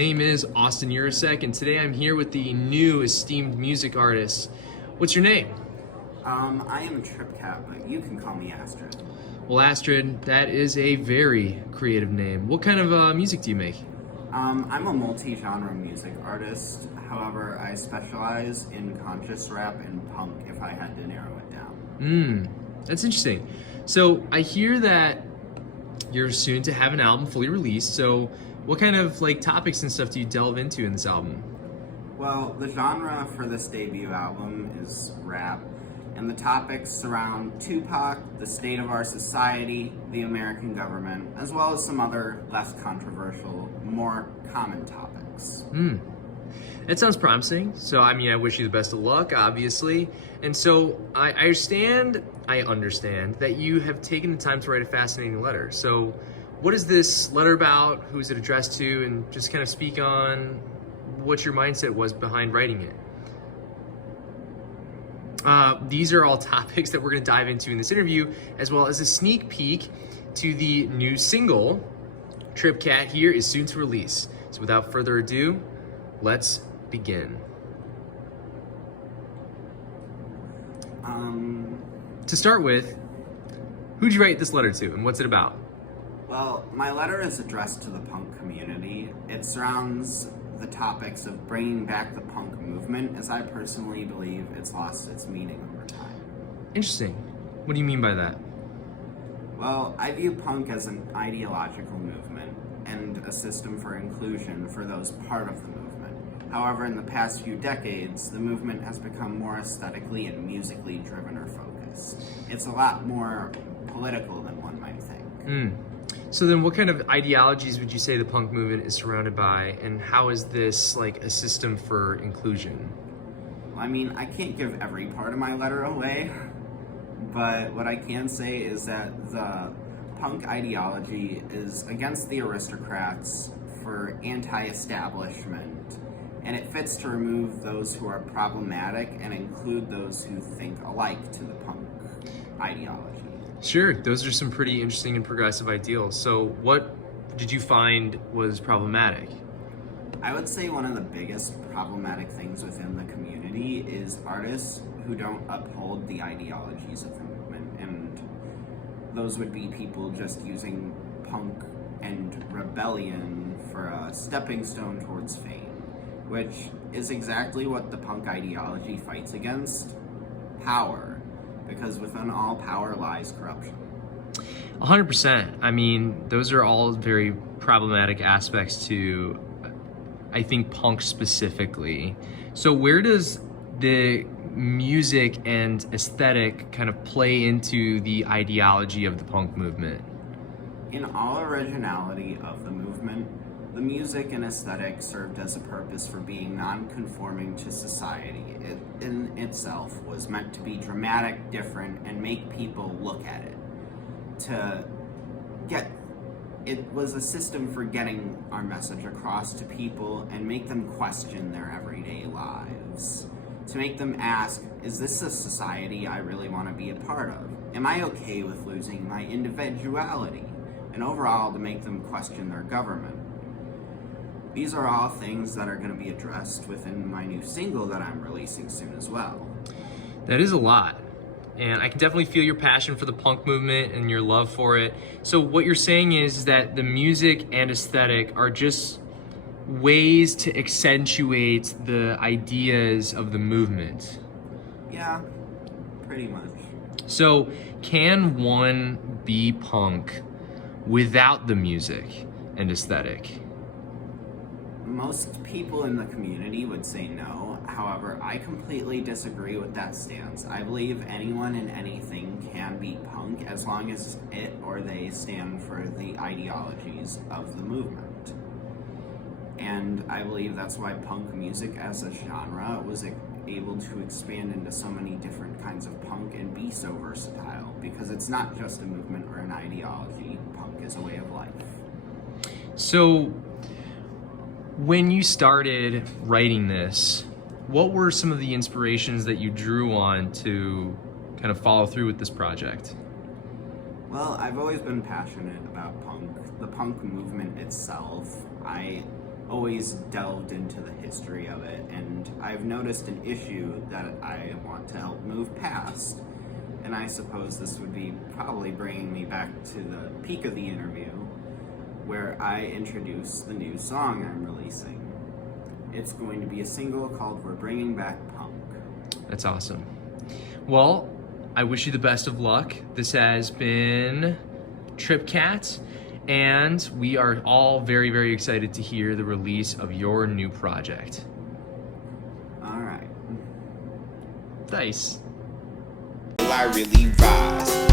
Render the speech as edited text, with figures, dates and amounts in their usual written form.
name is Austin Urasek, and today I'm here with the new esteemed music artist. What's your name? I am Tripp Cat, but you can call me Astrid. Well, Astrid, that is a very creative name. What kind of music do you make? I'm a multi-genre music artist. However, I specialize in conscious rap and punk if I had to narrow it down. That's interesting. So I hear that you're soon to have an album fully released. So what kind of topics and stuff do you delve into in this album? Well, the genre for this debut album is rap, and the topics surround Tupac, the state of our society, the American government, as well as some other less controversial, more common topics. That sounds promising. So, I wish you the best of luck, obviously. And so, I understand that you have taken the time to write a fascinating letter. So, what is this letter about? Who is it addressed to? And just kind of speak on what your mindset was behind writing it. These are all topics that we're going to dive into in this interview, as well as a sneak peek to the new single, Tripp Cat, here is soon to release. So without further ado, let's begin. To start with, who'd you write this letter to, and what's it about? Well, my letter is addressed to the punk community. It surrounds the topics of bringing back the punk movement, as I personally believe it's lost its meaning over time. Interesting. What do you mean by that? Well, I view punk as an ideological movement and a system for inclusion for those part of the movement. However, in the past few decades, the movement has become more aesthetically and musically driven or focused. It's a lot more political than one might think. So then what kind of ideologies would you say the punk movement is surrounded by, and how is this a system for inclusion? Well, I can't give every part of my letter away, but what I can say is that the punk ideology is against the aristocrats, for anti-establishment, and it fits to remove those who are problematic and include those who think alike to the punk ideology. Sure, those are some pretty interesting and progressive ideals. So what did you find was problematic? I would say one of the biggest problematic things within the community is artists who don't uphold the ideologies of the movement, and those would be people just using punk and rebellion for a stepping stone towards fame, which is exactly what the punk ideology fights against: power. Because within all power lies corruption. 100%. Those are all very problematic aspects to, I think, punk specifically. So where does the music and aesthetic kind of play into the ideology of the punk movement? In all originality of the movement, the music and aesthetic served as a purpose for being non-conforming to society. It in itself was meant to be dramatic, different, and make people look at it. It was a system for getting our message across to people and make them question their everyday lives. To make them ask, is this a society I really want to be a part of? Am I okay with losing my individuality? And overall, to make them question their government. These are all things that are going to be addressed within my new single that I'm releasing soon as well. That is a lot. And I can definitely feel your passion for the punk movement and your love for it. So what you're saying is that the music and aesthetic are just ways to accentuate the ideas of the movement. Yeah, pretty much. So can one be punk without the music and aesthetic? Most people in the community would say no. However, I completely disagree with that stance. I believe anyone and anything can be punk as long as it or they stand for the ideologies of the movement. And I believe that's why punk music as a genre was able to expand into so many different kinds of punk and be so versatile, because it's not just a movement or an ideology. Punk is a way of life. So when you started writing this, what were some of the inspirations that you drew on to kind of follow through with this project? Well, I've always been passionate about punk, the punk movement itself. I always delved into the history of it, and I've noticed an issue that I want to help move past. And I suppose this would be probably bringing me back to the peak of the interview, where I introduce the new song I'm releasing. It's going to be a single called We're Bringing Back Punk. That's awesome. Well, I wish you the best of luck. This has been Tripp Cat, and we are all very, very excited to hear the release of your new project. All right. Nice. I really rise.